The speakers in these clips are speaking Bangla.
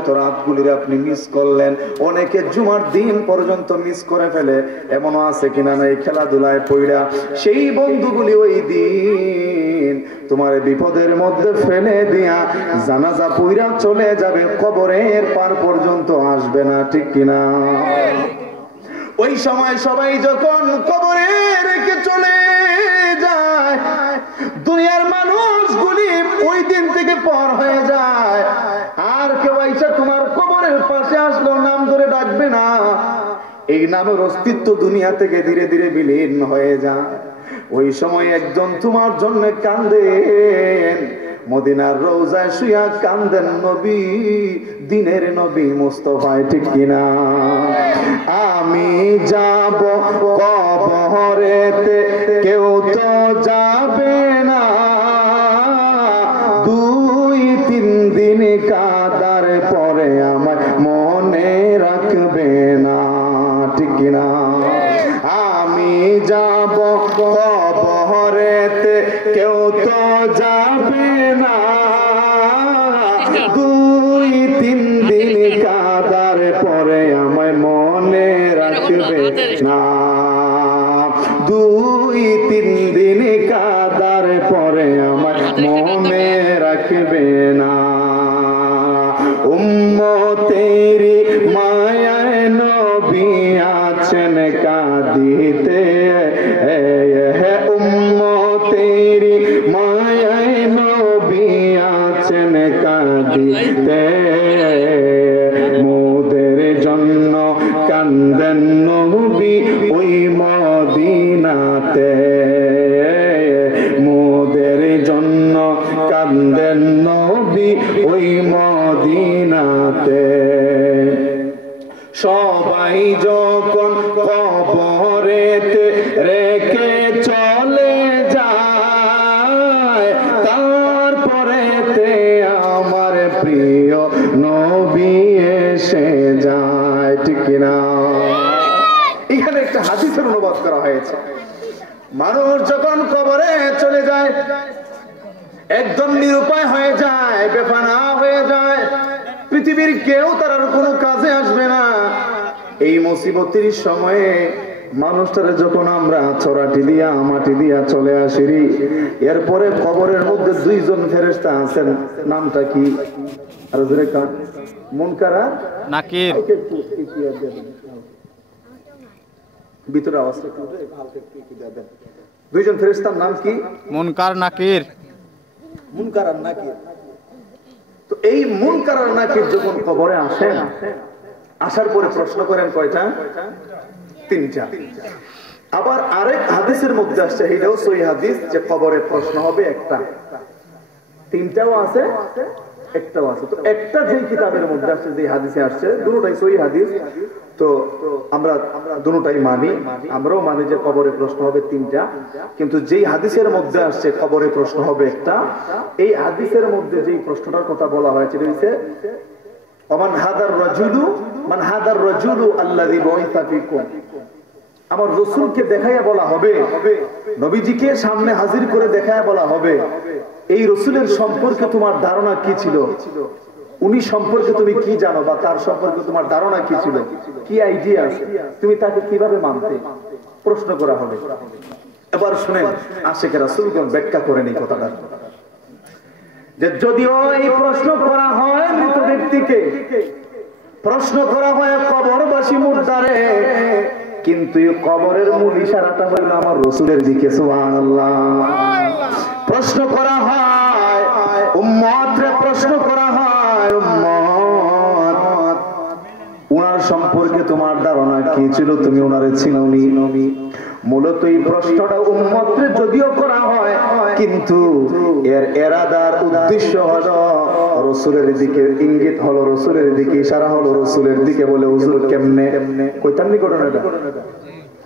মতো রাতগুলির আপনি মিস করলেন। অনেকে জুমার দিন পর্যন্ত মিস করে ফেলে, এমনও আছে কিনা নাই খেলাধুলায় পইড়া সেই বন্ধুগুলি ওই দিন তোমার বিপদের মধ্যে ফেলে দিয়া জানাজা পইড়া চলে যাবে, কবরের পার পর্যন্ত আসবে না, ঠিক কিনা? ওই সময় সবাই যখন কবরে রেখে চলে যায়, দুনিয়ার মানুষগুলি ওই দিন থেকে পর হয়ে যায়, আর কেউ আইসা তোমার কবরের পাশে আসলো নাম ধরে ডাকবে না। এই নামের অস্তিত্ব দুনিয়া থেকে ধীরে ধীরে বিলীন হয়ে যায়। ওই সময় একজন তোমার জন্য কান্দেন, মদিনার রওজায় শুয়া কান্দেন নবী, দিনের নবী মুস্তাফা, ঠিক কিনা? আমি যাব কবরেতে, কেউ তো যাবে না, 2-3 দিন কাদার পরে আমার মনে রাখবে না, ঠিক কিনা? আমি যাব কবরেতে, কেউ তো যাবে না, 2-3 দিন কাদার পরে আমায় মনে রাখবে না, 2-3 দিন কাদার পরে আমায় মনে রাখবে না। উম্মতেরি মায়ায় নবী আছেন কাঁদিতে, উম্মতেরি মায়ায় নবী আছেন কাঁদিতে, মোদের জন্য কান্দেন নবী ওই মদিনাতে, মোদের জন্য কান্দেন নবী ওই মদিনাতে। সবাই যখন কবরেতে রেখে চলে যায়, তারপরেতে আমার প্রিয় নবী এসে যায়, ঠিক কিনা? এখানে একটা হাদিসের অনুবাদ করা হয়েছে, মানুষ যখন কবরে চলে যায় একদম নিরুপায় হয়ে যায়, বেফানা হয়ে যায়, পৃথিবীর কেউ তার আর কোনো কাজে আসবে না। এই মুসিবতের সময়ে মানুষটারে যখন আমরা ছড়াটি দিয়া মাটি দিয়া চলে আসি, এরপরে কবরের মধ্যে 2 জন ফেরেশতা আছেন, নামটা কি? আর জোরে কান, মুনকার আর নাকির। ভিতরে আওয়াজটা একটু হালকা একটু দেন। 2 জন ফেরেশতার নাম কি? মুনকার নাকির। মুনকার আর নাকির। তো এই মুনকার আর নাকির যখন কবরে আসেন, আসার পরে প্রশ্ন করেন কয়টা? 3টা। আবার আরেক হাদিসের মধ্যে আসছে, এটাও সহিহ হাদিস, যে কবরে প্রশ্ন হবে একটা। 3টাও আছে, একটাও আছে। তো একটা যেই কিতাবের মধ্যে আসছে, যে হাদিসে আসছে, দুটোটাই সহিহ হাদিস, তো আমরা দুটোটাই মানি, আমরাও মানি যে কবরে প্রশ্ন হবে 3টা। কিন্তু যেই হাদিসের মধ্যে আসছে কবরে প্রশ্ন হবে একটা, এই হাদিসের মধ্যে যেই প্রশ্নটার কথা বলা হয়েছে হচ্ছে ওমান হাদার রাজুলু মান হাদার রাজুলু আল্লাযী বুইসা ফীকুম। আমার রাসূলকে দেখাইয়া বলা হবে, নবীজিকে সামনে হাজির করে দেখাইয়া বলা হবে, এই রাসূলের সম্পর্কে তোমার ধারণা কি ছিল, উনি সম্পর্কে তুমি কি জানো, বা তার সম্পর্কে তোমার ধারণা কি ছিল, কি আইডিয়া আছে, তুমি তাকে কিভাবে মানতে, প্রশ্ন করা হবে। এবার শুনেন আশিকে রাসূলগণ ব্যাখ্যা করেন এই কথাটা, যে যদিও এই প্রশ্ন করা হয় মৃত ব্যক্তিকে, প্রশ্ন করা হয় কবরবাসী মুর্দারে, কিন্তু কবরের মূল ইশারাটা হলো আমার রাসূলের দিকে। সুবহানাল্লাহ। প্রশ্ন করা হয় উম্মতরে, প্রশ্ন করা হয় উম্মত, উনার সম্পর্কে তোমার ধারণা কি ছিল, তুমি উনারে চিনোনি? মূলত এই প্রশ্নটা উম্মতরে যদিও করা হয়, কিন্তু এর এরাদার উদ্দেশ্য হলো রাসূলের দিকে, ইঙ্গিত হলো রাসূলের দিকে, ইশারা হলো রাসূলের দিকে। বলে হুজুর কেমনে কইতামনি ঘটনাটা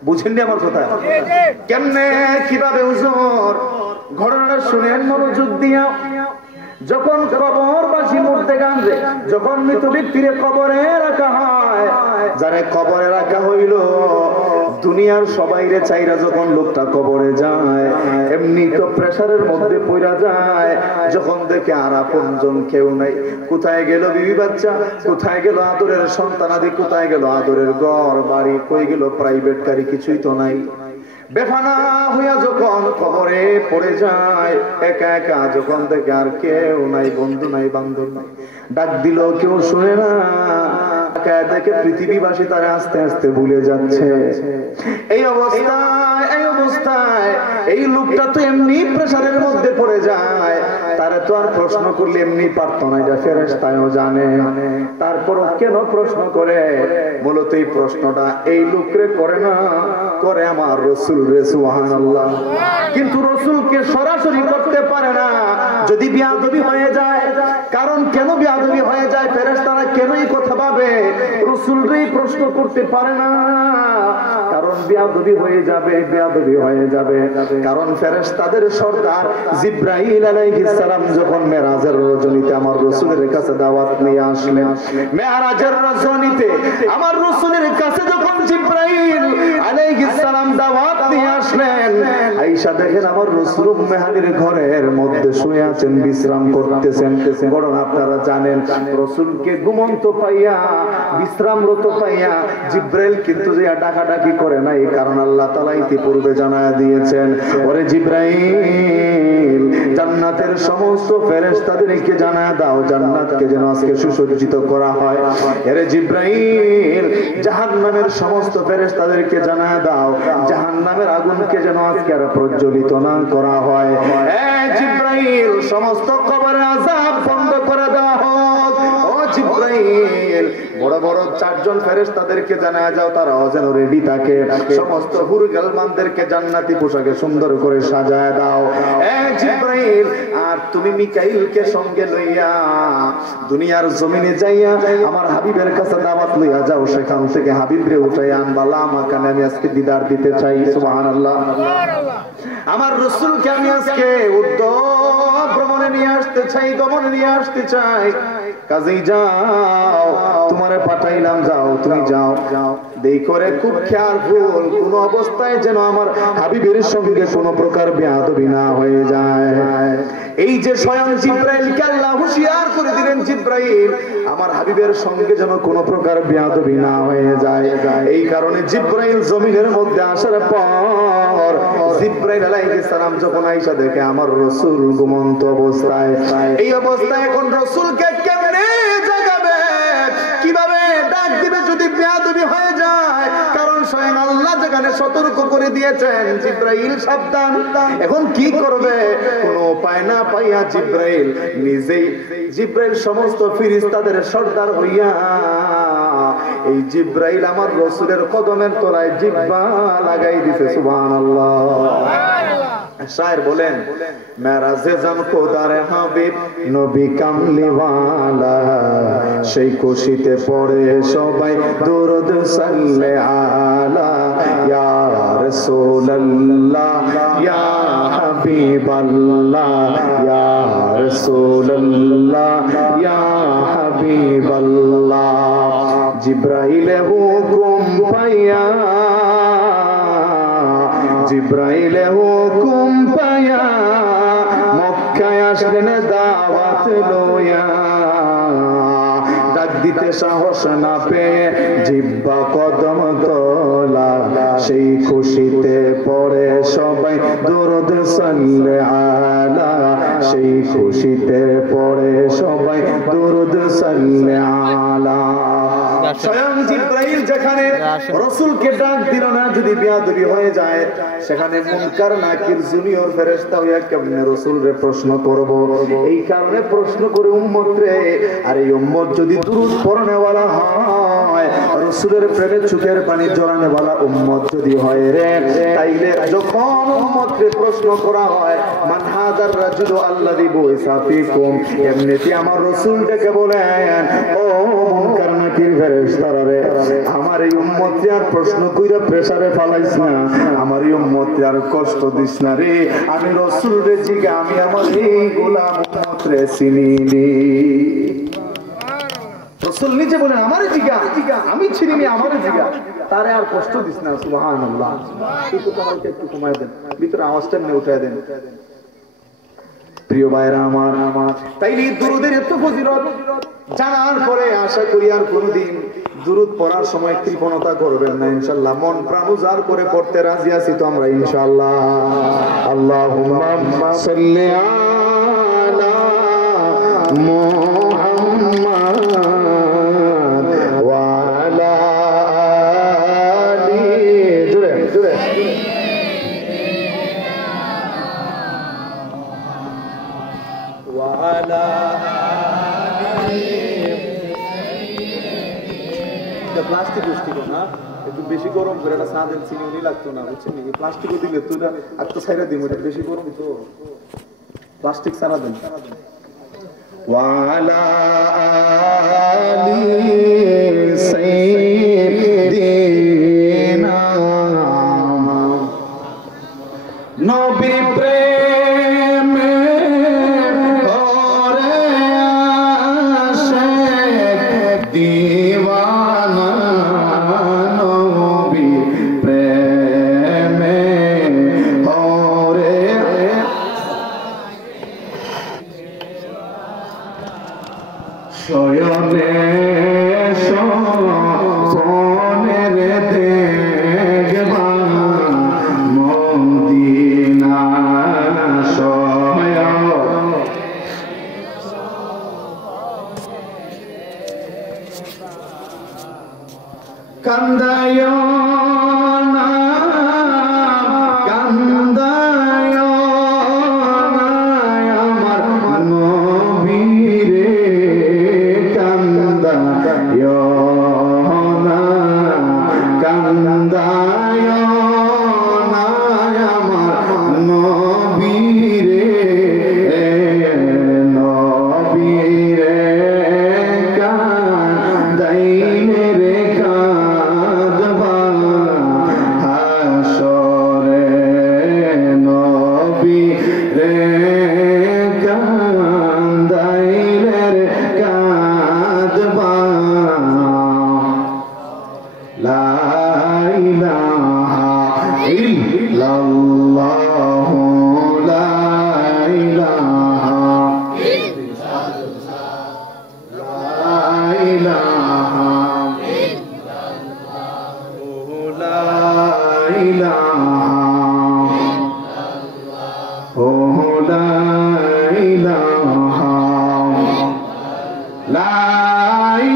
বুঝেননি আমার কথা? কেমনে কিভাবে হুজুর? ঘটনাটা শুনেন মনোযোগ দিয়া। যখন কবরবাসী মরতে কাঁদে, যখন মৃত ব্যক্তিরে কবরে রাখা হয়, যারে কবরে রাখা হইল, দুনিয়ার সবাইরে চাইরা যখন লোকটা কবরে যায়, এমনি তো প্রেসারের মধ্যে পড়া যায়। যখন দেখে আর আপনজন কেউ নাই, কোথায় গেল বিবি বাচ্চা, কোথায় গেল আদরের সন্তানাদি, কোথায় গেল আদরের ঘর বাড়ি, কই গেল প্রাইভেট গাড়ি, কিছুই তো নাই। বেফানা হইয়া যখন কবরে পড়ে যায়, একা একা যখন দেখে আর কেউ নাই, বন্ধু নাই, বান্ধব নাই, ডাক দিল কেউ শুনে না, দেখে পৃথিবীবাসী তারা আস্তে আস্তে ভুলে যাচ্ছে। এই অবস্থায় এই লোকটা তো এমনি প্রেসারের মধ্যে পড়ে যায়, তারা তো আর প্রশ্ন করলে এমনি পারতো না, যা ফেরেশতাও জানে। তারপরও কেন প্রশ্ন করে? মূলত এই প্রশ্নটা এই লোকরে করে না, করে আমার রাসূল রে, সুবহানাল্লাহ। কিন্তু রাসূলকে সরাসরি করতে পারে না, যদি বেয়াদবি হয়ে যায়। কারণ কেন বেয়াদবি হয়ে যায়? ফেরেশতারা কেন এই কথা ভাবে? রাসূলকেই প্রশ্ন করতে পারে না, কারণ বেয়াদবি হয়ে যাবে, বেয়াদবি হয়ে যাবে। কারণ ফেরেশতাদের সরদার জিবরাইল আলাইহিস সালাম যখন মেরাজের রজনীতে আমার রাসূলের কাছে দাওয়াত নিয়ে আসলেন, মেরাজের রজনীতে আমার রাসূলের কাছে যখন জিবরাইল আলাইহিস সালাম দাওয়াত নিয়ে আসলেন, আয়েশা দেখেন আমার রাসূল মেহানির ঘরের মধ্যে শুয়ে আছেন, বিশ্রাম করতেছেন। বরং আপনারা জানেন, রাসূলকে ঘুমন্ত পাইয়া, বিশ্রামরত পাইয়া জিবরাইল কিন্তু যে ডাকাডাকি করে নাই, কারণ আল্লাহ তাআলা ইতিপূর্বে জানায়া দিয়েছেন, ওরে জিবরাইল, জান্নাতের সমস্ত ফেরেশতাদেরকে জানায়া দাও জান্নাতকে যেন আজকে সুসজ্জিত করা হয়। এরে জিবরাইল, জাহান্নামের সমস্ত ফেরেশতাদেরকে জানায়া দাও জাহান্নামের আগুনকে যেন আজকে আর প্রজ্বলিত না করা হয়। এ জিবরাইল, সমস্ত কবরের আযাব বন্ধ করে দেওয়া হোক। ও জিবরাইল, বড় বড় চারজন ফেরেশতাদেরকে জানায়া যাও তারাও যেন রেডি থাকে, সমস্ত হুর গালমানদেরকে জান্নাতি পোশাকে সুন্দর করে সাজায় দাও। এ জিবরাইল, আর তুমি মিকাইলকে সঙ্গে লইয়া দুনিয়ার জমিনে যাইয়া আমার হাবিবের কাছে দাওয়াত লইয়া যাও, সেখান থেকে হাবিবরে উঠাইয়া আনবালা, আমাকে আমি আজকে দিদার দিতে চাই। সুবহানাল্লাহ। আমার রাসূলকে আমি আজকে উদ্যোগ ভ্রমণে নিয়ে আসতে চাই, গমনে নিয়ে আসতে চাই। কাজেই যাও, তোমারে পাঠাইলাম, যাও, তুমি যাও। দেই করে খুব খেয়ালফুল, কোন অবস্থায় যেন আমার হাবিবের সঙ্গে কোনো প্রকার বেয়াদবি না হয়ে যায়। এই যে স্বয়ং জিবরাইলকে আল্লাহ হুঁশিয়ার করে দিলেন, জিবরাইল, আমার হাবিবের সঙ্গে যেন কোনো প্রকার বেয়াদবি না হয়ে যায়। এই কারণে জিবরাইল জমিনের মধ্যে আসার পর জিবরাইল আলাইহিস সালাম যখন আয়েশা দেখে আমার রাসূল ঘুমন্ত অবস্থায়, এই অবস্থায় এখন রাসূলকে কেমনে জাগাবে, কিভাবে ডাক দিবে যদি বেয়াদবি হয়ে যায়? কারণ স্বয়ং আল্লাহ যেখানে সতর্ক করে দিয়েছেন, জিবরাইল সাবধান। এখন কি করবে? কোনো উপায় না পাইয়া জিবরাইল নিজেই, জিবরাইল সমস্ত ফেরেশতাদের সর্দার হইয়া, এই জিবরাইল আমার রাসূলের কদমের তলায় জিহ্বা লাগাই দিতে। সুবহানাল্লাহ। শায়ের বলেন, মেরাজে জান খোদার হাবিব নবী কামলিওয়ালা, সেই খুশিতে পড়ে সবাই দুরূদ সাল্লে আলা, ইয়া রাসূলুল্লাহ ইয়া হাবিবাল্লাহ, ইয়া রাসূলুল্লাহ ইয়া হাবিবাল্লাহ। জিবরাইলে হুকুম পাইয়া, জিবরাইলে হুকুম পাইয়া মক্কায় আসলেন দাওয়াত লইয়া। ডাক দিতে সাহস না পেয়ে জিহ্বা কদম তোলা, সেই খুশিতে পড়ে সবাই দুরূদ সাল্লে আলা, সেই খুশিতে পড়ে সবাই দুরূদ সাল্লে আলা। স্বয়ং জিবরাইল যেখানে রাসূলকে ডাক দিল না, যদি বেয়াদবি হয়ে যায়, সেখানে মুনকার নাকির জুনিয়র ফেরেশতা হইয়া কেমনে রাসূলরে প্রশ্ন করব? এই কারণে প্রশ্ন করে উম্মত রে, আর এই উম্মত যদি দুরূদ পড়নেওয়ালা হয়, রাসূলের প্রেমে চোখের পানি জড়ানেওয়ালা উম্মত যদি হয় রে, তাইলে যখন উম্মতকে প্রশ্ন করা হয় মান হাযার রাজুলু আল্লাযী বুইসা ফীকুম, এমনিতে আমার রাসূল ডেকে বলেন, ও মুনকার নাকির ফেরেশতারা রে, আমার এই উম্মতকে আর প্রশ্ন কইরা প্রেসারে ফালাইস না, আমার এই উম্মতকে আর কষ্ট দিস না রে। আমি রাসূল রে জিগা, আমি আমার এই গোলাম উম্মত মাত্রে চিনিনি। রাসূল নিজে বলেন আমারে জিগা, আমি চিনিনি আমারে জিগা, তারে আর কষ্ট দিস না। সুবহানাল্লাহ। একটু তোমাকে একটু কমায় দেন, ভিতরে আওয়াজটা নিয়ে উঠায় দেন। প্রিয় ভাইরা আমার, তাইলে দুরুদের এত ফজিলত জানার পরে আশা করি আর কোনদিন দুরুদ পড়ার সময় কৃপণতা করবেন না ইনশাআল্লাহ। মন প্রাণ উজাড় করে পড়তে রাজি আছি তো আমরা ইনশাআল্লাহ। আল্লাহুম্মা সাল্লি আলা মুহাম্মাদ ওয়া আলা আলি, জোরে জোরে, ওয়া আলা প্লাস্টিক উষ্টিক না একটু বেশি গরম করে একটা সাঁদের চিনি লাগতো না, বুঝছেন নাকি? প্লাস্টিকও দিলে তো আর তো ছাইরা দিব, এটা বেশি গরম তো প্লাস্টিক সারা দেন। ওয়ালা আলি সাইয়্যিদিনা নবী প্রেমে ওরে আশিক দিওয়ানা, নবী প্রেমে ওরে শয়নে সোনের দেখবা মদিনা শয় কান্দায় না, কান্দায় না আমার নবীরে, কান্দায় না, কান্দায় না আমার নবীরে, নবীরে কান্দাইলে রে কাঁদবা হাসরে, নবীরে কান্দাইলে রে কাঁদবা। লা ইলাহা ইল্লাল্লাহ, লা ইলাহা, লা ইলাহা, লা ইলাহা, ও লা ইলাহা, লা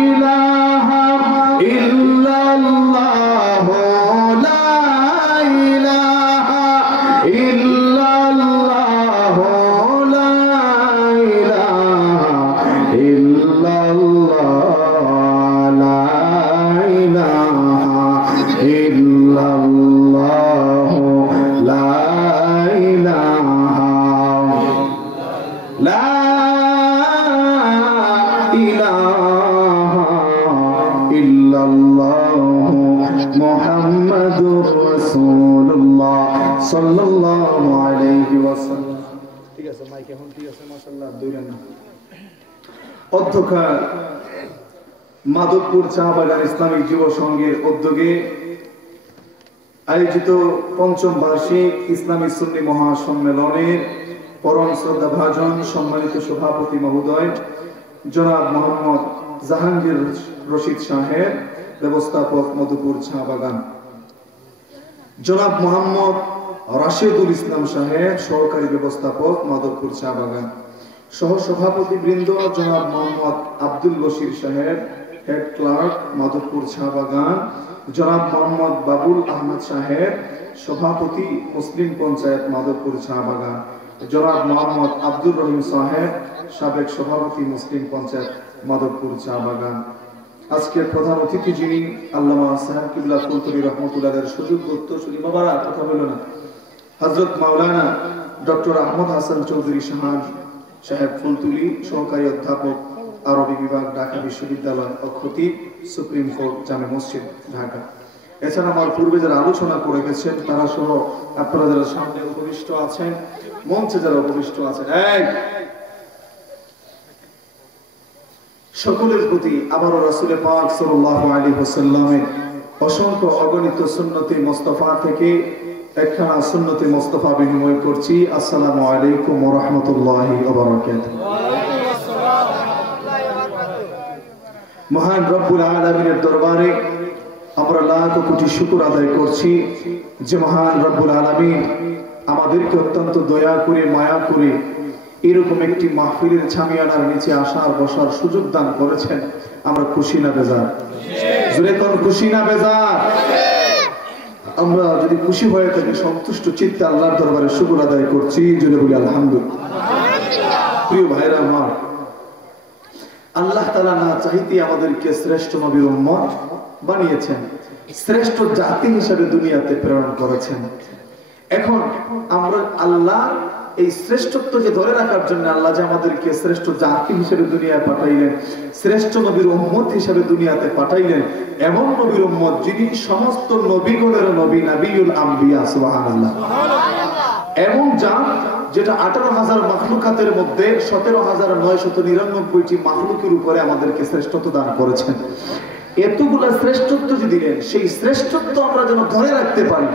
ইলাহা ইল্লাল্লাহ, লা ইলাহা ইল্লাল্লাহ, লা ইলাহা ইল্লাল্লাহ, লা ইলাহা ইল্লাল্লাহ, লা ইলাহা, লা ইলাহা ইল্লাল্লাহ মুহাম্মাদুর রাসূলুল্লাহ সাল্লাল্লাহু আলাইহি ওয়াসাল্লাম। ঠিক আছে মাইক এখন ঠিক আছে মাশাআল্লাহ। অধ্যক্ষ মাধবপুর চা বাগান ইসলামিক যুব সংঘের উদ্যোগে আয়োজিত পঞ্চম বার্ষিক ইসলামী সুন্নি মহাসম্মেলনের পরম শ্রদ্ধাভাজন সম্মানিত সভাপতি মহোদয় জনাব মোহাম্মদ জাহাঙ্গীর রশিদ সাহেব, ব্যবস্থাপক মধুপুর চা বাগান, জনাব মোহাম্মদ রাশেদুল ইসলাম সাহেব, সহকারী ব্যবস্থাপক মাধবপুর চা বাগান, সহ সভাপতি বৃন্দ জনাব মোহাম্মদ আব্দুল বশির সাহেব, হেড ক্লার্ক মাধবপুর চা বাগান, জনাব মোহাম্মদ বাবুল আহমদ সাহেব, সভাপতি মুসলিম পঞ্চায়েত মাধবপুর চা বাগান, জনাব মোহাম্মদ আব্দুর রহিম সাহেব, সাবেক সভাপতি মুসলিম পঞ্চায়েত মাধবপুর চা বাগান। আজকের প্রধান অতিথি যিনি আল্লামা সাহেব কিবলা ফুলতুলি রহমতুল্লাহের সুযোগ্য উত্তরসূরি বাবারা কথা বলো না, হযরত মাওলানা ডক্টর আহমদ হাসান চৌধুরী শাহান সাহেব ফুলতুলি, সহকারী অধ্যাপক আরবি বিভাগ ঢাকা বিশ্ববিদ্যালয় ও খতিব সুপ্রিম কোর্ট জামে মসজিদ ঢাকা। এছাড়া আমার পূর্বে যারা আলোচনা করে গেছেন তারা সহ আপনারা যারা সামনে উপবিষ্ট আছেন, মঞ্চে যারা উপবিষ্ট আছেন, সকলের প্রতি আবারও রাসূল পাক সাল্লাল্লাহু আলাইহি ওয়াসাল্লামের অসংখ্য অগণিত সুন্নতে মুস্তাফা থেকে একখানা সুন্নতে মুস্তাফা বিনিময় করছি। আসসালামু আলাইকুম ওয়া রাহমাতুল্লাহি ওয়া বারাকাতুহু। মহান রব্বুল আলামিনের দরবারে আমরা লাখ কোটি শুকর আদায় করছি যে মহান রব্বুল আলামিন আমাদেরকে অত্যন্ত দয়া করে মায়া করে এরকম একটি মাহফিলের ছামিয়ানার নিচে আসার বসার সুযোগ দান করেছেন। আমরা খুশি না বেজার? জোরে কোন খুশি না বেজার? আমরা যদি খুশি হয়ে থাকি সন্তুষ্ট চিত্তে আল্লাহর দরবারে শুকর আদায় করছি, জোরে বলি আলহামদুলিল্লাহ। প্রিয় ভাইরা আমার, আল্লাহ তাআলা না চাইতে আমাদেরকে শ্রেষ্ঠ নবীর উম্মত বানিয়েছেন, শ্রেষ্ঠ জাতি হিসেবে দুনিয়াতে প্রেরণ করেছেন। এখন আমরা আল্লাহ এই শ্রেষ্ঠত্বকে ধরে রাখার জন্য আল্লাহ যে আমাদেরকে শ্রেষ্ঠ জাতি হিসেবে দুনিয়ায় পাঠাইলেন, শ্রেষ্ঠ নবীর উম্মত হিসেবে দুনিয়াতে পাঠাইলেন, এমন নবীর উম্মত যিনি সমস্ত নবীগণের নবী, নবিউল আম্বিয়া, সুবহানাল্লাহ। এমন জাত যেটা 18,000 মাখলুকাতের মধ্যে 17,999টি মাখলুকের উপরে আমাদেরকে শ্রেষ্ঠত্ব দান করেছেন। এতগুলা শ্রেষ্ঠত্ব যে দিলেন, সেই শ্রেষ্ঠত্ব আমরা যেন ধরে রাখতে পারি,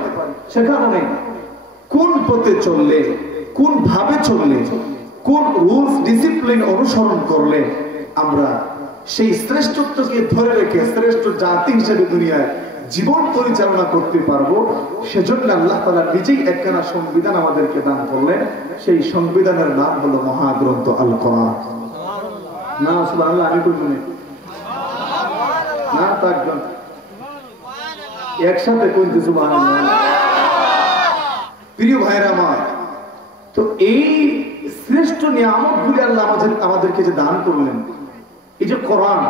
সেখানে কোন পথে চললে, কোন ভাবে চললে, কোন রুলস ডিসিপ্লিন অনুসরণ করলে আমরা সেই শ্রেষ্ঠত্বকে ধরে রেখে শ্রেষ্ঠ জাতি হিসেবে দুনিয়ায় জীবন পরিচালনা করতে পারবো, সেজন্য আল্লাহ তাআলা নিজেই একখানা সংবিধান আমাদেরকে দান করলেন। সেই সংবিধানের নাম হলো মহাগ্রন্থ আল কোরআন। না সুবহানাল্লাহ, আমি বলবো না, তাকবীর একসাথে কইতে সুবহানাল্লাহ। প্রিয় ভাইরা আমার, তো এই শ্রেষ্ঠ নিয়ামতগুলি আল্লাহ আমাদেরকে যে দান করলেন, এই যে কোরআন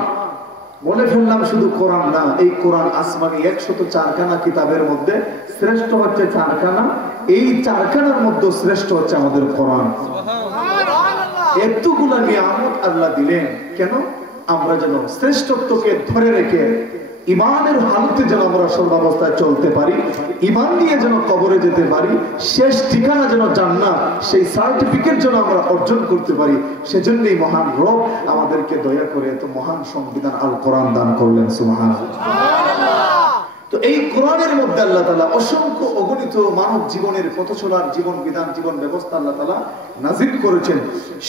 বলে ফেললাম, শুধু কোরআন না, এই কোরআন আসমানি 104খানা কিতাবের মধ্যে শ্রেষ্ঠ হচ্ছে 4খানা, এই 4খানার মধ্যে শ্রেষ্ঠ হচ্ছে আমাদের কোরআন। এতগুলা নিয়ামত আল্লাহ দিলেন কেন? আমরা যেন শ্রেষ্ঠত্বকে ধরে রেখে ইমানের হালতে যেন আমরা সর্বাবস্থায় চলতে পারি, ইমান নিয়ে যেন কবরে যেতে পারি, শেষ ঠিকানা যেন জান্নাত, সেই সার্টিফিকেট যেন আমরা অর্জন করতে পারি। সেজন্যই মহান রব আমাদেরকে দয়া করে এত মহান সংবিধান আল কোরআন দান করলেন, সুবহানাল্লাহ। তো এই কোরআনের মধ্যে আল্লাহ তাআলা অসংখ্য অগণিত মানব জীবনের পথ চলার জীবন বিধান, জীবন ব্যবস্থা আল্লাহ তাআলা নাযিল করেছেন।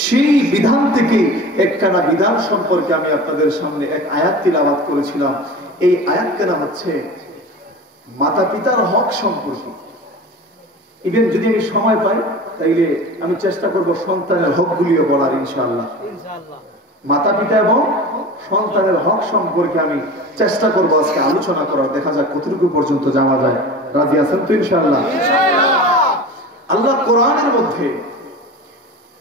সেই বিধান থেকে একখানা বিধান সম্পর্কে আমি আপনাদের সামনে এক আয়াত তিলাওয়াত করেছিলাম। এই আয়াতটার নাম হচ্ছে মাতা পিতার হক সম্পর্কে। ইভেন যদি আমি সময় পাই তাইলে আমি চেষ্টা করব সন্তানের হকগুলিও বলার, ইনশাআল্লাহ। মাতা পিতা এবং সন্তানের হক সম্পর্কে আমি চেষ্টা করব আজকে আলোচনা করার, দেখা যাক কতটুকু পর্যন্ত যাওয়া যায়। রাজি আছেন তো ইনশাআল্লাহ? আল্লাহ কোরআনের মধ্যে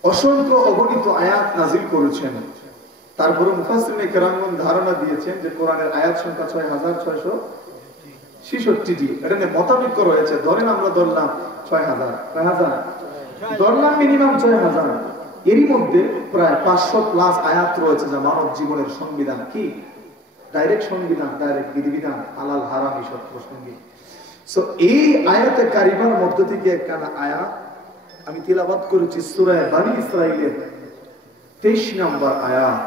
অসংখ্য অগণিত আয়াত নাযিল করেছেন। তারপরে মুফাসসিরিনে কেরামগণ ধারণা দিয়েছেন যে কোরআনের আয়াত সংখ্যা 6,666টি। এটা নিয়ে মতানৈক্য রয়েছে। ধরেন আমরা ধরলাম 6,000 ধরলাম মিনিমাম 6,000, এরই মধ্যে প্রায় 500+ আয়াত রয়েছে যা মানব জীবনের সংবিধান। কি ডাইরেক্ট সংবিধান, ডাইরেক্ট বিধিবিধান, হালাল হারাম এসব প্রসঙ্গে। সো এই আয়াতে কারিমার মধ্য থেকে একখানা আয়াত আমি তিলাওয়াত করেছি, সূরা বনী ইসরাঈলের 23 নম্বর আয়াত।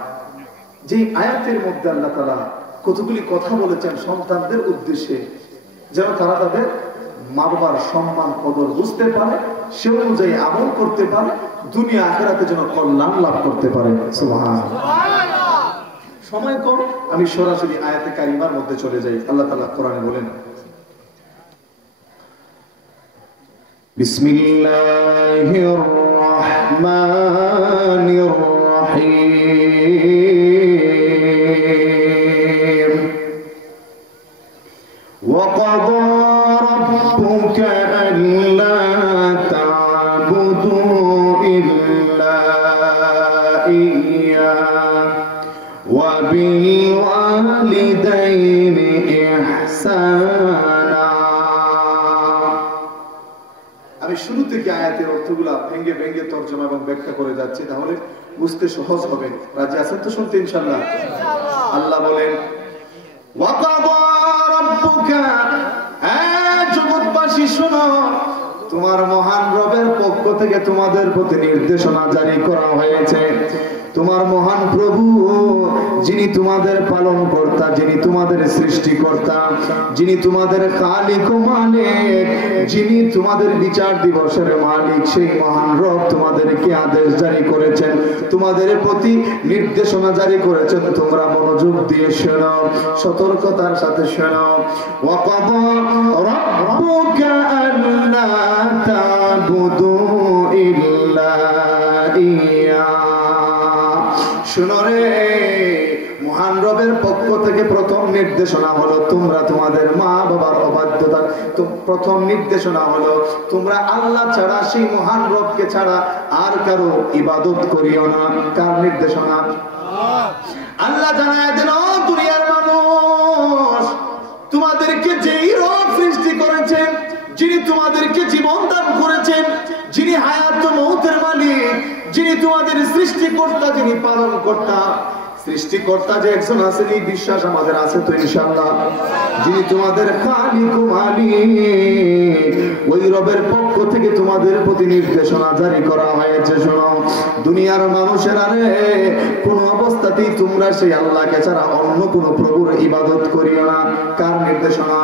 যে আয়াতের মধ্যে আল্লাহ তাআলা কতগুলি কথা বলেছেন সন্তানদের উদ্দেশ্যে, যেন তারা তাদের মা বাবার সম্মান কদর বুঝতে পারে, সে অনুযায়ী আমল করতে পারে, দুনিয়া আখিরাতে যেন কল্যাণ লাভ করতে পারে। সুবহানাল্লাহ। সময় কম, আমি সরাসরি আয়াতে কারিমার মধ্যে চলে যাই। আল্লাহ তাআলা কোরআনে বলেন, বিসমিল্লাহির রাহমানির রাহিম। وقضى ربك ألا تعبدوا إلا إياه وبالوالدين إحسانا। আমি শুরু থেকে আয়াতের অর্থগুলা ভেঙে ভেঙে তর্জমা এবং ব্যাখ্যা করে যাচ্ছি, তাহলে বুঝতে সহজ হবে। রাজি আছেন তো শুনতে ইনশাআল্লাহ? আল্লাহ বলেন, ওয়াকাদা রাব্বুকা, জগৎবাসী শোনো, তোমার মহান রবের পক্ষ থেকে তোমাদের প্রতি নির্দেশনা জারি করা হয়েছে। তোমার মহান প্রভু যিনি তোমাদের পালন কর্তা, যিনি তোমাদের সৃষ্টিকর্তা, যিনি তোমাদের খালিক ও মালিক, যিনি তোমাদের বিচার দিবসের মালিক, সেই মহান রব তোমাদেরকে আদেশ জারি করেছেন, তোমাদের প্রতি নির্দেশনা জারি করেছেন। তোমরা মনোযোগ দিয়ে শোনো, সতর্কতার সাথে শোনো। ওয়াকাদা রাব্বুকা আল্লা তা'বুদু ইল্লা ইয়া। শোনো রে, মহান রবের পক্ষ থেকে প্রথম নির্দেশনা হলো তোমরা তোমাদের মা বাবার অবাধ্যতা, প্রথম নির্দেশনা হলো তোমরা আল্লাহ ছাড়া, সেই মহান রবকে ছাড়া আর কারো ইবাদত করিও না। কার নির্দেশনা? আল্লাহ জানায় দেন, দুনিয়ার মানুষ, তোমাদেরকে যেই রব সৃষ্টি করেছেন, যিনি তোমাদেরকে জীবন দান করেছেন, যিনি হায়াত ও মৌতের মালিক, যিনি তোমাদের সৃষ্টিকর্তা, যিনি পালন কর্তা, সৃষ্টিকর্তা যে একজন আছেন এই বিশ্বাস আমাদের আছে তো ইনশাআল্লাহ। যিনি তোমাদের খালিক ও মালিক, ওই রবের পক্ষ থেকে তোমাদের প্রতি নির্দেশনা জারি করা হয়েছে। শোনো দুনিয়ার মানুষেরা রে, কোন অবস্থাতেই তোমরা সেই আল্লাহকে ছাড়া অন্য কোন প্রভুর ইবাদত করিও না। কার নির্দেশনা?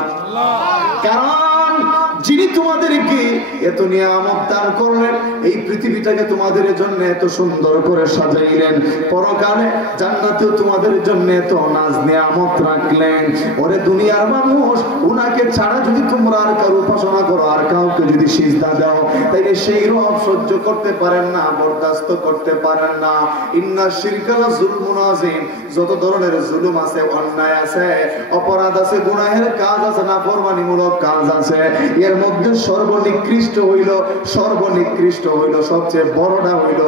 কারণ যিনি তোমাদেরকে এত নিয়ামত দান করলেন, এই পৃথিবীটাকে তোমাদের জন্য এত সুন্দর করে সাজাইলেন, পরকালে জান্নাতেও তোমাদের জন্য এত নাজ নিয়ামত রাখলেন। ওরে দুনিয়ার মানুষ, উনাকে ছাড়া যদি তোমরা আর কারো উপাসনা করো, আর কাউকে যদি সিজদা দাও, তাইলে সেই রব সহ্য করতে পারেন না, বরদাস্ত করতে পারেন না। ইন্না শিরকা যুলমুন আযীম, যত ধরনের জুলুম আছে, অন্যায় আছে, অপরাধ আছে, গুনাহের কাজ আছে, নাফরমানিমূলক কাজ আছে, এর মধ্যে সর্বনিকৃষ্ট হইল সবচেয়ে বড়টা হইল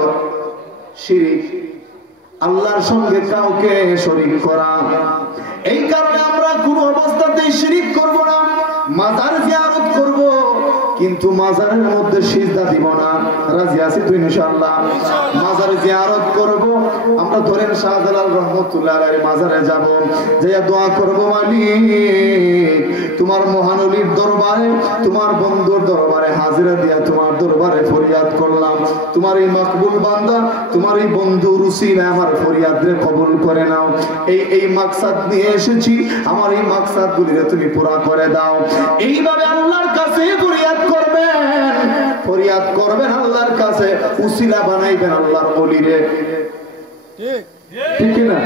শিরক, আল্লাহর সঙ্গে কাউকে শরীক করা। এই কারণে আমরা কোন অবস্থাতেই শিরক করব না। মাজার জিয়ারত করব, কিন্তু মাজারের মধ্যে সিজদা দিব না। রাজি আছি তো ইনশাআল্লাহ? মাজার জিয়ারত করব, আমরা ধরেন শাহজালাল রহমতুল্লাহ আলাইহির মাজারে যাব, যাইয়া দোয়া করব, মালিক তোমার মহানবীর দরবারে, তোমার বন্ধুর দরবারে হাজিরা দিয়া তোমার দরবারে ফরিয়াদ করলাম, তোমার এই মাকবুল বান্দা, তোমার এই বন্ধু রুসিলা আমার ফরিয়াদরে কবুল করে নাও। এই মাকসাদ নিয়ে এসেছি, আমার এই মাকসাদগুলিরে তুমি পুরা করে দাও। এইভাবে আল্লাহর কাছে ফরিয়াদ করবেন আল্লাহর কাছে, উসিলা বানাইবেন আল্লাহর ওলিরে, ঠিক না?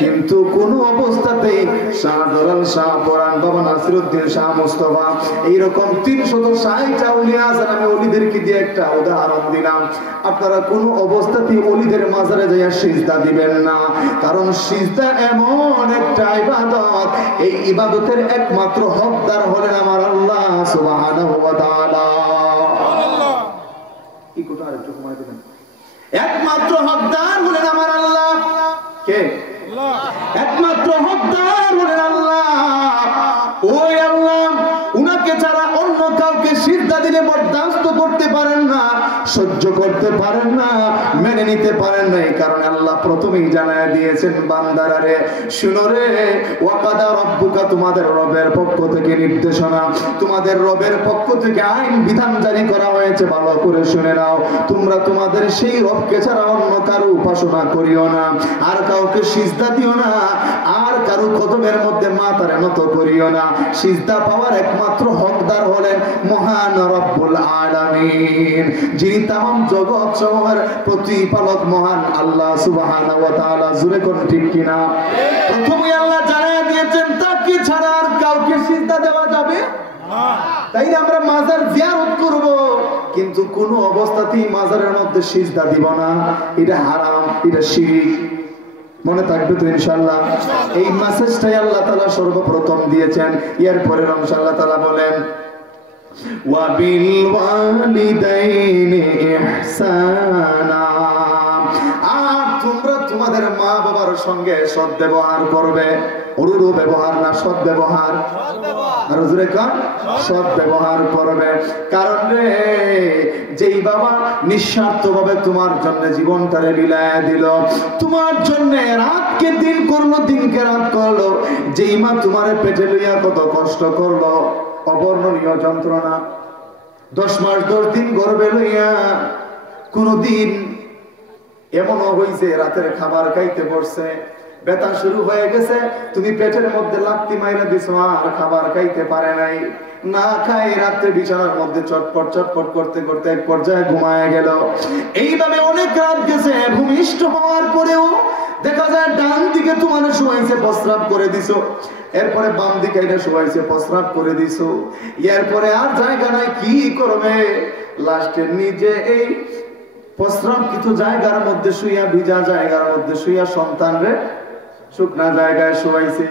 কিন্তু কোন অবস্থাতেই শাহজালাল, শাহ পরাণ, বাবা নাসিরউদ্দিন, শাহ মুস্তাফা, এইরকম 360টা ওলি আছেন, আমি ওলিদেরকে দিয়ে একটা উদাহরণ দিলাম। আপনারা কোন অবস্থাতেই ওলিদের মাজারে যাইয়া সিজদা দিবেন না, কারণ সিজদা এমন একটা ইবাদত, এই ইবাদতের একমাত্র হকদার হলেন আমার আল্লাহ সুবহানাহু ওয়া তাআলা। কি কথা আরেকটু কমাই দিবেন? একমাত্র হকদার হলেন আমার আল্লাহ। কে? আল্লাহ। একমাত্র হকদার হলেন আল্লাহ। ওই আল্লাহ, উনাকে ছাড়া অন্য কাউকে সিজদা দিলে বরদাস্ত করতে পারেন না, সহ্য করতে পারেন না, মেনে নিতে পারেন না। এই কারণে আল্লাহ প্রথমেই জানায় দিয়েছেন, বান্দারা রে শুনো রে, ওয়াকাদা রাব্বুকা, তোমাদের রবের পক্ষ থেকে নির্দেশনা, তোমাদের রবের পক্ষ থেকে আইন বিধান জারি করা হয়েছে, ভালো করে শুনে নাও। তোমরা তোমাদের সেই রবকে ছাড়া অন্য কারো উপাসনা করিও না, আর কাউকে সিজদা দিও না, আর কারো কদমের মধ্যে মাথার নত করিও না। সিজদা পাওয়ার একমাত্র হকদার হলেন মহান রব্বুল আলামিন, যিনি তামাম জগৎ সমূহের প্রতিপালক মহান আল্লাহ সুবহানাহু ওয়া তাআলা। জোরে কোন ঠিক কিনা? প্রথমে আল্লাহ জানায় দিয়েছেন তাকে ছাড়া আর কাউকে সিজদা দেওয়া যাবে না। তাই আমরা মাজার জিয়ারত করব, কিন্তু কোন অবস্থাতেই মাজারের মধ্যে সিজদা দিব না। এটা হারাম, এটা শিরক। মনে থাকবে তো ইনশাআল্লাহ? এই মেসেজটাই আল্লাহ তাআলা সর্বপ্রথম দিয়েছেন। এরপরে ইনশাআল্লাহ তাআলা বলেন, ওয়া বিল ওয়ালিদাইনি ইহসানা, আর তোমরা তোমাদের মা বাবার সঙ্গে সৎ ব্যবহার করবে। অরুরু ব্যবহার না, সৎ ব্যবহার। আর হুজুরে কান সৎ ব্যবহার করবে। কারণ রে, যেই বাবা নিঃস্বার্থভাবে তোমার জন্য জীবনটারে বিলায় দিল, তোমার জন্য রাতকে দিন করলো, দিনকে রাত করলো, যেই মা তোমারে পেটে লইয়া কত কষ্ট করলো, অবর্ণনীয় যন্ত্রণা, 10 মাস 10 দিন গর্ভে লইয়া, কোনদিন এমনও হইছে রাতের খাবার খাইতে বসছে, ব্যথা শুরু হয়ে গেছে, তুমি পেটের মধ্যে লাত্তি মাইরা দিছো, আর খাবার খাইতে পারে নাই, না খাই রাত্রে বিছানার মধ্যে চটপট চটপট করতে করতে এক পর্যায়ে ঘুমায় গেল। এইভাবে অনেক রাত গেছে, ভূমিষ্ঠ হওয়ার পরেও দেখা যায় ডান দিকে তোমার শুয়াইছে, প্রস্রাব করে দিছো, এরপরে বাম দিকে এটা শুয়াইছে, প্রস্রাব করে দিছো, এরপরে আর জায়গা নাই, কি করবে? লাস্টে নিজে এই প্রস্রাব কিছু জায়গার মধ্যে শুইয়া, ভিজা জায়গার মধ্যে শুইয়া সন্তান রে শুকনা জায়গায় শুয়াইছে।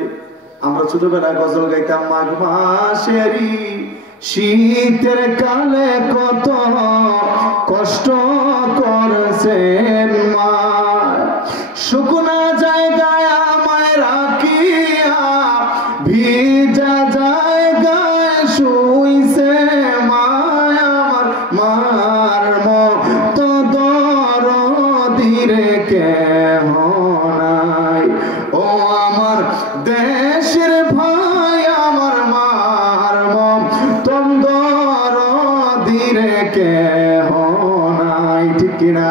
আমরা ছোটবেলায় গজল গাইতাম, মাঘ মাসেরই শীতের কালে কত কষ্ট করেছেন মা, শুকনা জায়গায় আমায় রাখিয়া ভিজা জায়গায় শুইছে মা, আমার মার মতো দরদির কেহ নাই, ও আমার দেশের ভাই, আমার মার মতো দরদির কেহ নাই, ঠিক কিনা?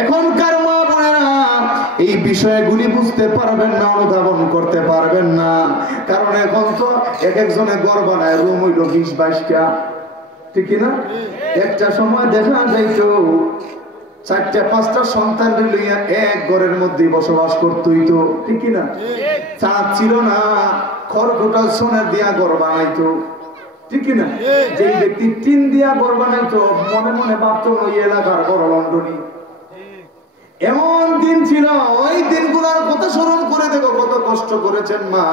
এখনকার মা বোনেরা এই বিষয়গুলি বুঝতে পারবেন না, অনুধাবন করতে পারবেন না, কারণ এখন তো এক একজনে ঘর বানায়, রুম হইল 20-22টা, ঠিক না? একটা সময় দেখা যাইতো 4-5টা সন্তান লইয়া এক ঘরের মধ্যে বসবাস করতই, তো ঠিক না? চাঁদ ছিল না, খড়কুটা সোনার দিয়া ঘর বানাইতো, ঠিক না? যে ব্যক্তি টিন দিয়া ঘর বানাইতো মনে মনে ভাবতো ওই এলাকার বড় লন্ডনী। এমন দিন ছিল, ওই দিনগুলোর কথা স্মরণ করে দেখো কত কষ্ট করেছেন মা।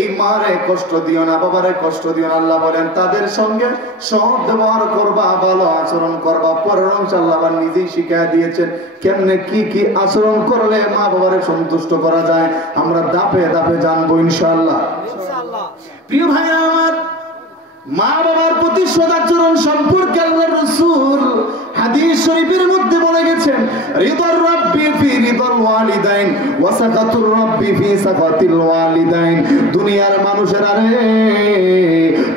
এই মারে কষ্ট দিও না, বাবারে কষ্ট দিও না। আল্লাহ বলেন তাদের সঙ্গে সৎ ব্যবহার করবা, ভালো আচরণ করবা। পরের অংশ আল্লাহ নিজেই শিখিয়ে দিয়েছেন কেমনে কি কি আচরণ করলে মা বাবারে সন্তুষ্ট করা যায়। আমরা ধাপে ধাপে জানবো ইনশাআল্লাহ। প্রিয় ভাই আমার, মা বাবার প্রতি সদাচরণ সম্পর্কে আল্লাহর রাসূল হাদিস শরীফের মধ্যে বলে গেছেন, রিদার রাব্বি ফি রিদাল ওয়ালিদাইন ওয়া সাকাতুর রাব্বি ফি সাকাতিল ওয়ালিদাইন। দুনিয়ার মানুষেরা রে,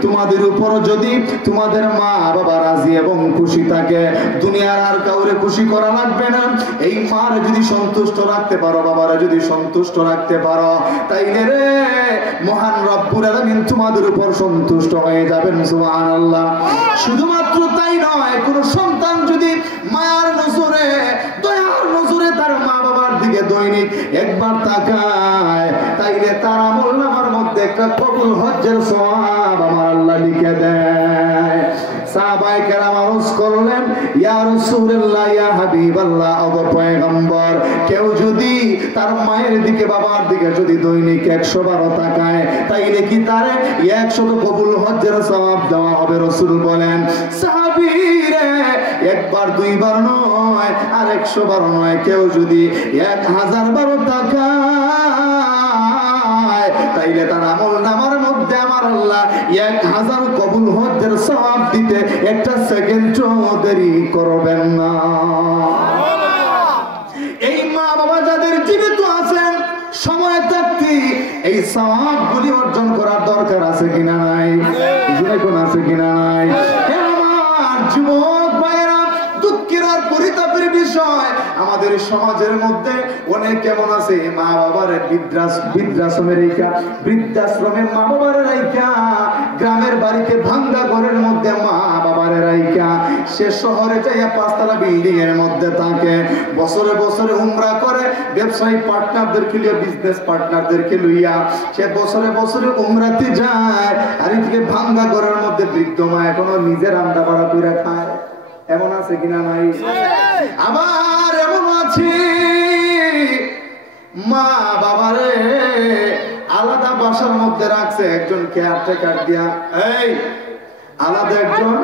তোমাদের উপর যদি তোমাদের মা বাবা রাজি এবং খুশি থাকে, দুনিয়ার আর কাউরে খুশি করা লাগবে না। এই মারে যদি সন্তুষ্ট রাখতে পারো, বাবারে যদি সন্তুষ্ট রাখতে পারো, তাইলে রে মহান রব্বুল আলামিন তোমাদের উপর সন্তুষ্ট হয়ে যাবেন। সুবহানাল্লাহ। শুধুমাত্র তাই নয়, কোন সন্তান যদি মায়ার নজরে, দয়ার নজরে তার মা বাবার দিকে দৈনিক একবার তাকায়, তাইলে তার আমলনামার মধ্যে একটা কবুল হজ্জের সওয়াব আমার আল্লাহ লিখে দেয়। সাহাবায়ে কেরাম আরজ করলেন, ইয়া রাসূলুল্লাহ, ইয়া হাবিবাল্লাহ, ও পয়গম্বর, কেউ যদি তার মায়ের দিকে বাবার দিকে যদি দৈনিক 100 বার তাকায়, তাইলে কি তারে 100 কবুল হজ্জের সওয়াব দেওয়া হবে? রাসূল বলেন, সাহাবীরে, একবার দুইবার নয়, আর 100 বার নয়, কেউ যদি 1000 বার তাকায়, তাইলে তার আমলনামার মধ্যে আমার আল্লাহ 1000 কবুল হজ্জের সওয়াব দিতে একটা সেকেন্ডও দেরি করবেন না। এই মা বাবা যাদের জীবিত আছেন, সময় থাকতে এই সওয়াবগুলি অর্জন করার দরকার আছে কিনা নাই? কোন আছে কিনা নাই? আমার যুবক ভাইরা, দুঃখের আর পরিতাপের বিষয়, আমাদের সমাজের মধ্যে অনেক কেমন আছে, মা বাবার বৃদ্ধাশ্রমে রেখা, বৃদ্ধাশ্রমে মা বাবার রাইখা, গ্রামের বাড়িতে ভাঙ্গা ঘরের মধ্যে মা বাবার রাইখা, সে শহরে যাইয়া 5 তলা বিল্ডিং এর মধ্যে থাকে, বছরে বছরে উমরা করে, ব্যবসায়ী পার্টনারদেরকে লইয়া, বিজনেস পার্টনারদেরকে লইয়া সে বছরে বছরে উমরাতে যায়, আর এদিকে ভাঙ্গা ঘরের মধ্যে বৃদ্ধ মা এখনো নিজে রান্না বাড়া কইরা খায়। এমন আছে কিনা নাই? আবার এমন আছে মা বাবারে আলাদা বাসার মধ্যে রাখছে একজন কেয়ারটেকার দিয়া, এই আলাদা একজন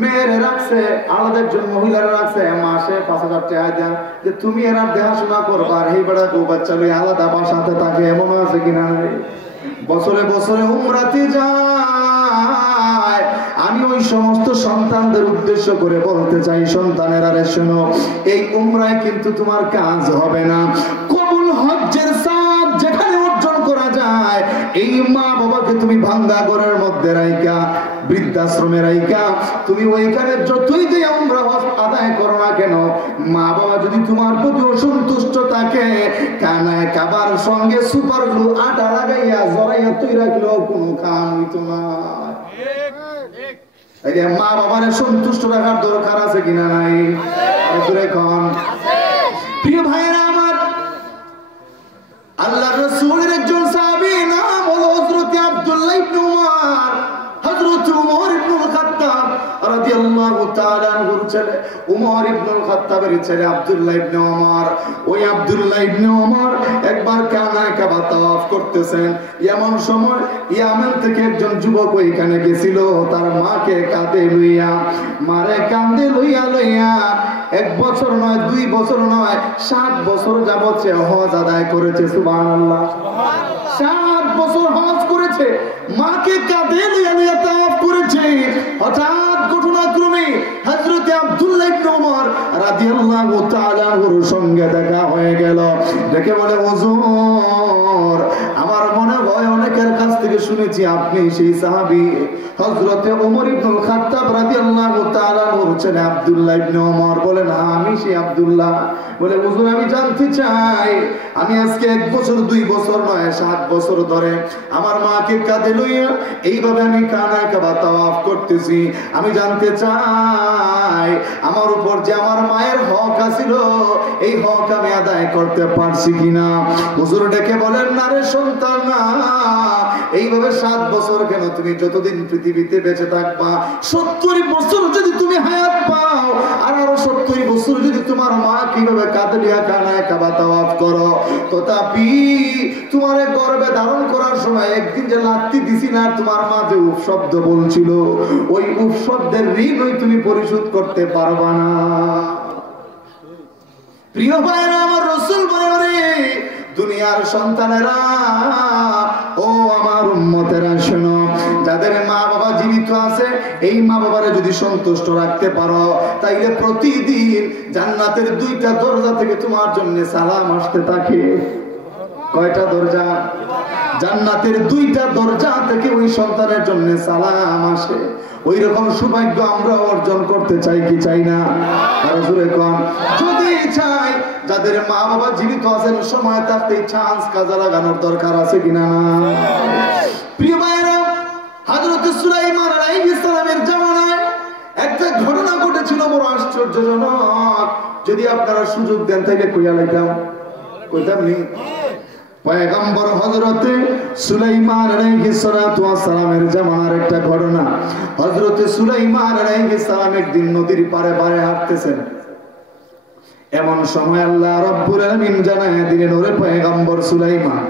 মেয়েরে রাখছে, আলাদা একজন মহিলারা রাখছে, মাসে 5000 টাকা দেন যে তুমি এরা দেখাশোনা করবা, আর এই বেড়া বউ বাচ্চা লই আলাদা বাসাতে থাকে। এমন আছে কিনা নাই? বছরে বছরে উমরাতে যায়। আমি ওই সমস্ত সন্তানদের উদ্দেশ্য করে বলতে চাই, সন্তানেরা রে শোনো, এই উমরায় কিন্তু তোমার কাজ হবে না। কবুল হজ্জের সওয়াব যেখানে অর্জন করা যায়, এই মা বাবাকে তুমি ভাঙ্গা ঘরের মধ্যে রাইখা বৃদ্ধাশ্রমে রাইকা তুমি ওইখানে যতই যে আমরা আদায় করো না কেন, মা বাবা যদি তোমার প্রতি অসন্তুষ্ট থাকে, কানায় কাবার সঙ্গে সুপার গ্লু আটা লাগাইয়া জড়াইয়া তুই রাখলেও কোনো কাম হইতো না। মা বাবার সন্তুষ্ট রাখার দরকার আছে কিনা নাই? প্রিয় ভাইরা আমার, আল্লাহ রাসূলের একজন সাহাবী নাম হলো হযরত আব্দুল্লাহ ইবনে উমর। হযরত উমর ইবনে খাত্তাব রাদিয়াল্লাহু তাআলা আনহুর ছেলে, উমর ইবনে খাত্তাবের ছেলে আব্দুল্লাহ ইবনে উমর। ওই আব্দুল্লাহ ইবনে উমর একবার কানায় কাবা তাওয়াফ করতেছেন, এমন সময় ইয়ামেন থেকে একজন যুবক ওইখানে গেছিল তার মাকে কাঁধে লইয়া, মারে কাঁধে লইয়া লইয়া 1 বছর নয় 2 বছর নয় 7 বছর যাবত সে হজ আদায় করেছে। সুবহানাল্লাহ, 7 বছর হজ করেছে, মাকে কাঁধে লইয়া লইয়া তাওয়াফ করেছে। হঠাৎ ঘটনাক্রমে হযরত আব্দুল্লাহ ইবনে উমর রাদিয়াল্লাহু তাআলা আনহুর সঙ্গে দেখা হয়ে গেল। দেখে বলে, হুজুর আমার মনে হয় অনেকের কাছ থেকে শুনেছি আপনি সেই সাহাবী হযরত ওমর ইবনে খাত্তাব রাদিয়াল্লাহু তাআলা আনহুর ছেলে আব্দুল্লাহ ইবনে উমর। বলে, না আমি সেই আব্দুল্লাহ। বলে, হুজুর আমি জানতে চাই, আমি আজকে 1 বছর 2 বছর নয় 7 বছর ধরে আমার মাকে কাঁধে লইয়া এইভাবে আমি কানায় কাবা তাওয়াফ করতেছি। আমি জানতে চাই আমার উপর যে আমার মায়ের হক আছিল এই হক আমি আদায় করতে পারছি কিনা। হুজুর ডেকে বলেন, না রে সন্তান, না এইভাবে 7 বছর কেন, তুমি যতদিন পৃথিবীতে বেঁচে থাকবা 70 বছর যদি তুমি হায়াত পাও, আর আরো 70 বছর যদি তোমার মা কিভাবে কাঁধে লিয়া কানায় কাবা তাওয়াফ করো, তথাপি তোমার গর্ভে ধারণ করার সময় একদিন যে লাত্তি দিছি না, তোমার মা যে উফ শব্দ বলছিল, ওই উফ শব্দের ঋণ তুমি পরিশোধ করতে পারবা না। প্রিয় ভাইরা আমার, রাসূল বলে, দুনিয়ার সন্তানেরা, ও আমার উম্মতেরা শোনো, যাদের মা বাবা জীবিত আছে এই মা বাবারে যদি সন্তুষ্ট রাখতে পারো, তাইলে প্রতিদিন জান্নাতের 2টা দরজা থেকে তোমার জন্য সালাম আসতে থাকে। কয়টা দরজা? জান্নাতের 2টা দরজা থেকে ওই সন্তানের জন্য সালাম আসে। ওই রকম সৌভাগ্য আমরা অর্জন করতে চাই কি চাই না? যদি চাই, যাদের মা বাবা জীবিত আছেন সময় থাকতে চান্স কাজে লাগানোর দরকার আছে কিনা না? প্রিয় ভাইরা, হযরত সুলাইমান আলাইহিস সালামের জামানায় একটা ঘটনা ঘটেছিল বড় আশ্চর্যজনক। যদি আপনারা সুযোগ দেন তাইলে কইয়া লাইতাম, কইতাম নি। পয়গম্বর হযরত সুলাইমান আলাইহিস সালাতু ওয়াস সালামের জামানার একটা ঘটনা। হযরত সুলাইমান আলাইহিস সালাম একদিন নদীর পাড়ে পাড়ে হাঁটতেছেন, এমন সময় আল্লাহ রাব্বুল আলামিন জানায় দিলেন, ওরে পয়গম্বর সুলাইমান,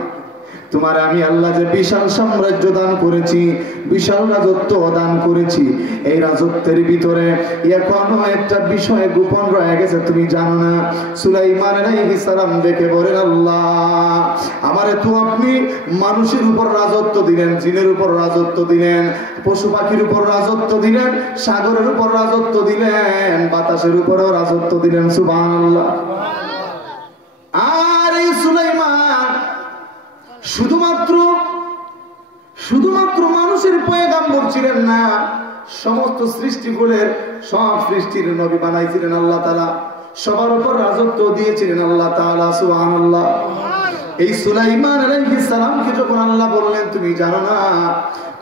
তোমার আমি আল্লাহ যে বিশাল সাম্রাজ্য দান করেছি, বিশাল রাজত্ব দান করেছি, এই রাজত্বের ভিতরে এখনো একটা বিষয় গোপন রয়ে গেছে, তুমি জানো না। সুলাইমান আলাইহিস সালাম দেখে বলেন, আল্লাহ আমারে তো আপনি মানুষের উপর রাজত্ব দিলেন, জিনের উপর রাজত্ব দিলেন, পশু পাখির উপর রাজত্ব দিলেন, সাগরের উপর রাজত্ব দিলেন, বাতাসের উপরও রাজত্ব দিলেন। সুবহানাল্লাহ। আর এই সুলাইমান শুধুমাত্র মানুষের পয়গাম্বর ছিলেন না, সমস্ত সৃষ্টিগুলোর সব সৃষ্টির নবী বানাইছিলেন আল্লাহ তাআলা, সবার উপর রাজত্ব দিয়েছিলেন আল্লাহ তাআলা। সুবহানাল্লাহ। এই সুলাইমান আলাইহিস সালামকে যখন আল্লাহ বললেন, তুমি জানো না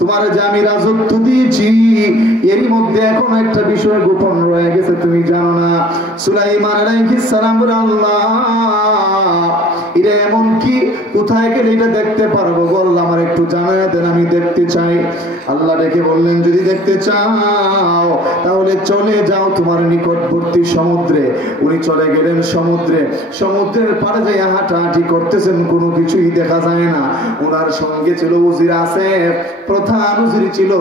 তোমার যে আমি রাজত্ব দিয়েছি এর মধ্যে এখন একটা বিষয় গোপন রয়ে গেছে, তুমি জানো না। সুলাইমান আলাইহিস সালাম বলেন, আল্লাহ এটা এমন কি, কোথায় গেলে এটা দেখতে পারবো? বললাম আমার একটু জানায় দেন, আমি দেখতে চাই। আল্লাহ ডেকে বললেন, যদি দেখতে চাও তাহলে চলে যাও তোমার নিকটবর্তী সমুদ্রে। উনি চলে গেলেন সমুদ্রে, সমুদ্রের পাড়ে যাই হাঁটাহাঁটি করতেছেন, কোনো কিছুই দেখা যায় না। ওনার সঙ্গে ছিল উজির আসেফ, প্রধান উজির ছিল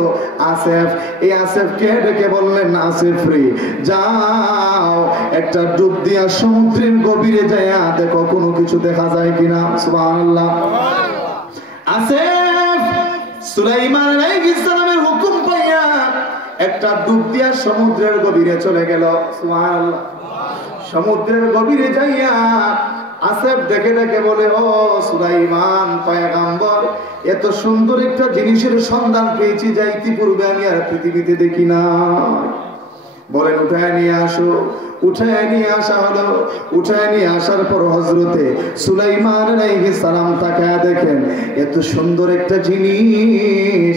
আসেফ। এই আসেফকে ডেকে বললেন, আসেফ রে যাও একটা ডুব দিয়া সমুদ্রের গভীরে যাইয়া দেখো কোনো কিছু দেখা যায় কিনা। সুবহানাল্লাহ। আসেফ সুলাইমান আলাইহিস সালামের হুকুম পাইয়া একটা ডুব দিয়া সমুদ্রের গভীরে চলে গেল। সুবহানাল্লাহ। সমুদ্রের গভীরে যাইয়া আসেফ দেখে দেখে বলে, ও সুলাইমান পয়গম্বর, এত সুন্দর একটা জিনিসের সন্ধান পেয়েছি যা ইতিপূর্বে আমি আর পৃথিবীতে দেখি না। বলেন উঠায় নিয়ে আসো। উঠায় নিয়ে আসা হলো। উঠায় নিয়ে আসার পর হযরতে সুলাইমান আলাইহিস সালাম তাকায় দেখেন এত সুন্দর একটা জিনিস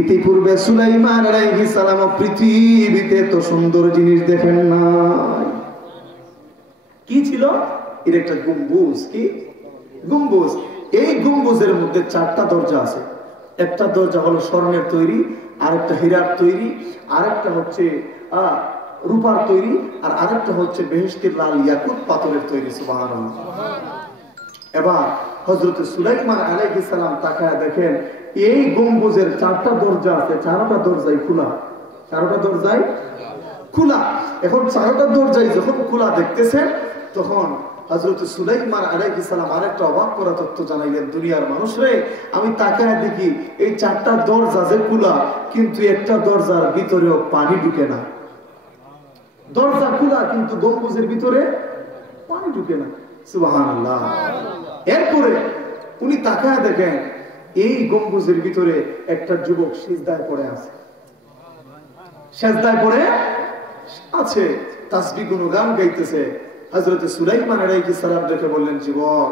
ইতিপূর্বে সুলাইমান আলাইহিস সালাম পৃথিবীতে এত সুন্দর জিনিস দেখেন না। কি ছিল? এর একটা গম্বুজ। কি গম্বুজ? এই গম্বুজের মধ্যে 4টা দরজা আছে। একটা দরজা হলো স্বর্ণের তৈরি, আরেকটা হীরার তৈরি, আরেকটা হচ্ছে রূপার তৈরি, আর আরেকটা হচ্ছে বেহেশতের লাল ইয়াকুত পাথরের তৈরি। সুবহানাল্লাহ। এবার হযরত সুলাইমান আলাইহিস সালাম তাকায় দেখেন এই গম্বুজের 4টা দরজা আছে, 4টা দরজাই খোলা। 4টা দরজাই খোলা। এখন 4টা দরজাই যখন খোলা দেখতেছেন তখন হযরত সুলাইমান আলাইহিস সালাম আরেকটা অবাক করা তথ্য জানাইলেন, দুনিয়ার মানুষরে আমি তাকায় দেখি এই 4টা দরজা যে খোলা, কিন্তু একটা দরজার ভিতরেও পানি ঢুকে না। দরজা খোলা কিন্তু গম্বুজের ভিতরে পানি ঢুকে না। সুবহানাল্লাহ। এরপরে উনি তাকায় দেখেন এই গম্বুজের ভিতরে একটা যুবক সিজদায় পড়ে আছে। সিজদায় পড়ে আছে, তাসবিহ গুণগান গাইতেছে। হযরত সুলাইমান আলাইহিস সালাম দেখে বললেন, যুবক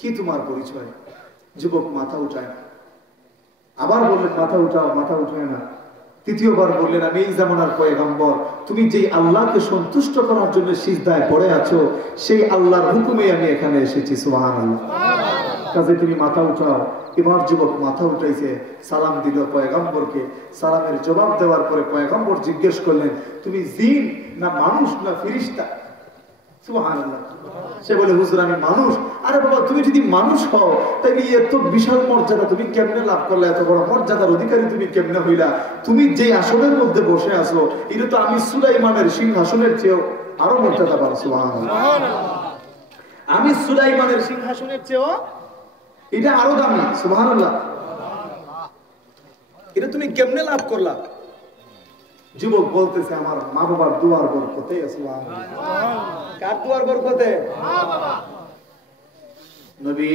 কি তোমার পরিচয়? যুবক মাথা উঠায় না। আবার বললেন, মাথা উঠাও। মাথা উঠায় না। তৃতীয়বার বললেন, আমি এই জামানার পয়গম্বর, তুমি যে আল্লাহকে সন্তুষ্ট করার জন্য সিজদায় পড়ে আছো সেই আল্লাহর হুকুমে আমি এখানে এসেছি। সুবহানাল্লাহ। কাজে তুমি মাথা উঠাও। এবার যুবক মাথা উঠাইছে, সালাম দিল পয়গম্বরকে। সালামের জবাব দেওয়ার পরে পয়গম্বর জিজ্ঞেস করলেন, তুমি জিন না মানুষ না ফেরেশতা? সুবহানাল্লাহ। সে বলে, হুজুর আমি মানুষ। আরে বাবা, তুমি যদি মানুষ হও তাহলে এত বিশাল মর্যাদা তুমি কেমনে লাভ করলে? এত বড় মর্যাদার অধিকারী তুমি কেমনে হইলা? তুমি যে আসনের মধ্যে বসে আছো এটা তো আমি সুলাইমানের সিংহাসনের চেয়েও আরো মর্যাদা পাবো। সুবহানাল্লাহ। আমি সুলাইমানের সিংহাসনের চেয়েও এটা আরো দামি। সুবহানাল্লাহ। এটা তুমি কেমনে লাভ করলা? যুবক বলতেছে, আমার মা বাবার দুয়ার বরকতে। সুবহানাল্লাহ। কার দুয়ার বরকতে? মা বাবা। নবী